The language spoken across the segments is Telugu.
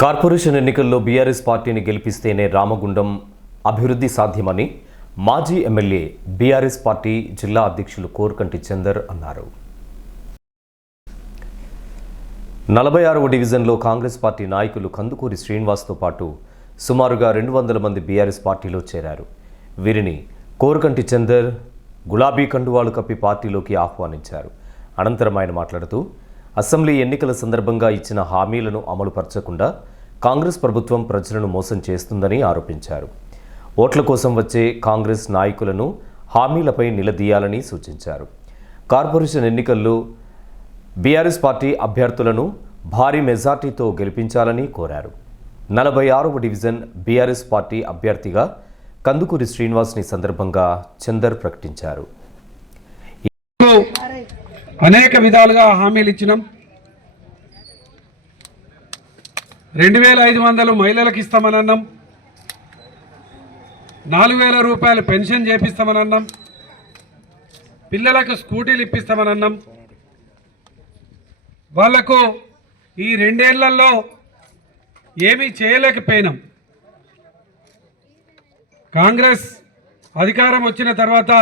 కార్పొరేషన్ ఎన్నికల్లో బీఆర్ఎస్ పార్టీని గెలిపిస్తేనే రామగుండం అభివృద్ధి సాధ్యమని మాజీ ఎమ్మెల్యే బీఆర్ఎస్ పార్టీ జిల్లా అధ్యక్షులు కోరకంటి చందర్ అన్నారు. 46వ డివిజన్లో కాంగ్రెస్ పార్టీ నాయకులు కందుకూరి శ్రీనివాస్తో పాటు సుమారుగా 200 మంది బీఆర్ఎస్ పార్టీలో చేరారు. వీరిని కోరకంటి చందర్ గులాబీ కండువాలు కప్పి పార్టీలోకి ఆహ్వానించారు. అనంతరం ఆయన మాట్లాడుతూ అసెంబ్లీ ఎన్నికల సందర్భంగా ఇచ్చిన హామీలను అమలుపరచకుండా కాంగ్రెస్ ప్రభుత్వం ప్రజలను మోసం చేస్తుందని ఆరోపించారు. ఓట్ల కోసం వచ్చే కాంగ్రెస్ నాయకులను హామీలపై నిలదీయాలని సూచించారు. కార్పొరేషన్ ఎన్నికల్లో బీఆర్ఎస్ పార్టీ అభ్యర్థులను భారీ మెజార్టీతో గెలిపించాలని కోరారు. 46వ డివిజన్ బీఆర్ఎస్ పార్టీ అభ్యర్థిగా కందుకూరి శ్రీనివాస్ని సందర్భంగా చందర్ ప్రకటించారు. అనేక విధాలుగా హామీలు ఇచ్చినాం. 2500 మహిళలకు ఇస్తామని అన్నాం. 4000 రూపాయలు పెన్షన్ చేపిస్తామని అన్నాం. పిల్లలకు స్కూటీలు ఇప్పిస్తామని అన్నాం. వాళ్లకు ఈ 2 ఏళ్లలో ఏమీ చేయలేకపోయినాం. కాంగ్రెస్ అధికారం వచ్చిన తర్వాత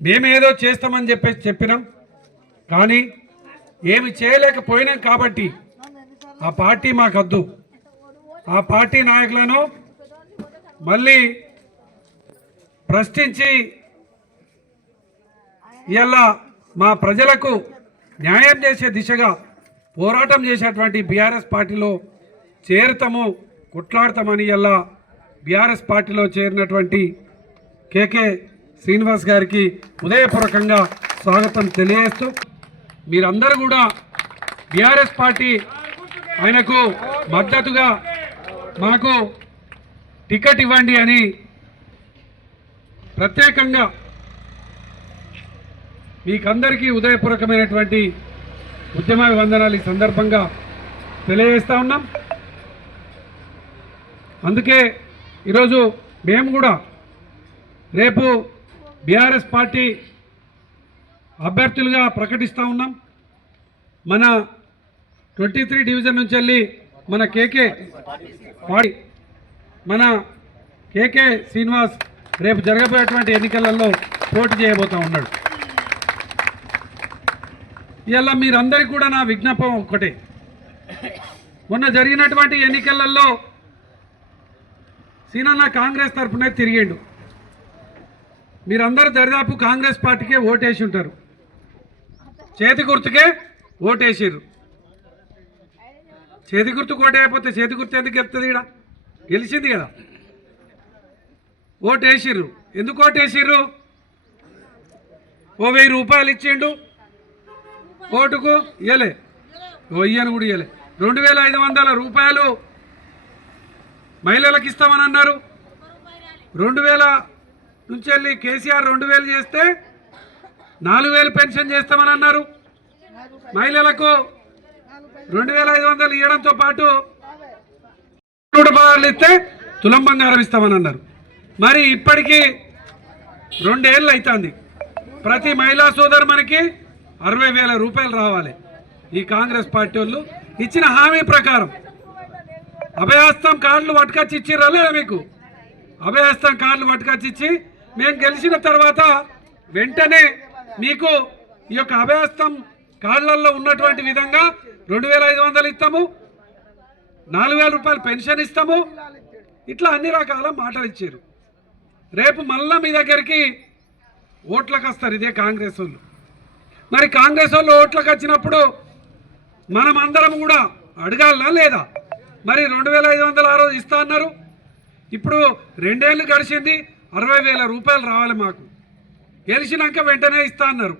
మేమేదో చేస్తామని చెప్పినాం. కానీ ఏమి చేయలేకపోయినాం కాబట్టి ఆ పార్టీ మాకొద్దు. ఆ పార్టీ నాయకులను మళ్ళీ ప్రశ్నించి ఇలా మా ప్రజలకు న్యాయం చేసే దిశగా పోరాటం చేసేటువంటి బీఆర్ఎస్ పార్టీలో చేరుతాము, కొట్లాడతామని ఇలా బీఆర్ఎస్ పార్టీలో చేరినటువంటి కేకే శ్రీనివాస్ గారికి హృదయపూర్వకంగా స్వాగతం తెలియజేస్తూ మీరందరూ కూడా బీఆర్ఎస్ పార్టీ ఆయనకు మద్దతుగా మాకు టికెట్ ఇవ్వండి అని ప్రత్యేకంగా మీకందరికీ హృదయపూర్వకమైనటువంటి ఉద్యమాభివందనాలు ఈ సందర్భంగా తెలియజేస్తూ ఉన్నాం. అందుకే ఈరోజు మేము కూడా రేపు బీఆర్ఎస్ పార్టీ అభ్యర్థులుగా ప్రకటిస్తూ ఉన్నాం. మన 23 డివిజన్ నుంచి వెళ్ళి మన కేకే శ్రీనివాస్ రేపు జరగబోయేటువంటి ఎన్నికలలో పోటీ చేయబోతూ ఉన్నాడు. ఇలా మీరందరికీ కూడా నా విజ్ఞాపం ఒక్కటే, మొన్న జరిగినటువంటి ఎన్నికలలో సీనన్న కాంగ్రెస్ తరఫునే తిరిగిండు. మీరందరూ దరిదాపు కాంగ్రెస్ పార్టీకే ఓటేసి ఉంటారు. చేతి గుర్తుకే ఓటేసిర్రు. చేతి గుర్తు ఓటేయకపోతే చేతి గుర్తు ఎందుకు గెలుస్తుంది? ఇక్కడ గెలిచింది కదా. ఓటేసిర్రు. ఎందుకు ఓటేసిర్రు? ఓ 1000 రూపాయలు ఇచ్చిండు ఓటుకు, ఇయ్యలే. ఇయ్యను కూడా ఇయ్యలే. 2500 రూపాయలు మహిళలకు ఇస్తామని అన్నారు. 2000 నుంచి వెళ్ళి కేసీఆర్ 2000 చేస్తే 4000 పెన్షన్ చేస్తామని అన్నారు. మహిళలకు 2500 ఇవ్వడంతో పాటు 100 ఇస్తే తులం బంగారం ఇస్తామని అన్నారు. మరి ఇప్పటికీ 2 ఏళ్ళు అవుతుంది. ప్రతి మహిళా సోదరు మనకి 60,000 రూపాయలు రావాలి. ఈ కాంగ్రెస్ పార్టీ వాళ్ళు ఇచ్చిన హామీ ప్రకారం అభయహస్తం కార్డులు పట్టుకొచ్చి ఇచ్చిర్రా లేదా? మీకు అభయహస్తం కార్డులు పట్టుకొచ్చి ఇచ్చి మేము గెలిచిన తర్వాత వెంటనే మీకు ఈ యొక్క అభయహస్తం కార్డులలో ఉన్నటువంటి విధంగా 2500 ఇస్తాము, 4000 రూపాయలు పెన్షన్ ఇస్తాము. ఇట్లా అన్ని రకాల మాటలు ఇచ్చారు. రేపు మళ్ళా మీ దగ్గరికి ఓట్లకు వస్తారు ఇదే కాంగ్రెస్ వాళ్ళు. మరి కాంగ్రెస్ వాళ్ళు ఓట్లకు వచ్చినప్పుడు మనం అందరం కూడా అడగాలనా లేదా? మరి 2500 ఆ రోజు ఇస్తా అన్నారు. ఇప్పుడు 2 ఏళ్ళు గడిచింది, 60,000 రూపాయలు రావాలి మాకు. గెలిచినాక వెంటనే ఇస్తా అన్నారు.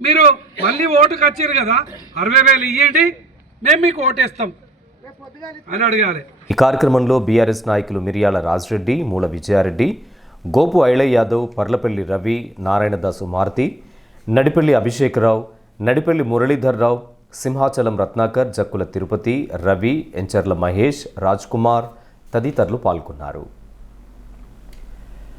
మీరు మళ్ళీ ఓటుకు వచ్చారు కదా, 60,000 ఇవ్వండి, మేము మీకు ఓటేస్తాం అని అడగాలి. ఈ కార్యక్రమంలో బీఆర్ఎస్ నాయకులు మిర్యాల రాజరెడ్డి, మూల విజయారెడ్డి, గోపు ఐళయ్య యాదవ్, పర్లపల్లి రవి, నారాయణదాసు మారుతి, నడిపల్లి అభిషేకరావు, నడిపల్లి మురళీధర్రావు, సింహాచలం రత్నాకర్, జక్కుల తిరుపతి, రవి, ఎంచర్ల మహేష్, రాజ్ కుమార్ తదితరులు పాల్గొన్నారు.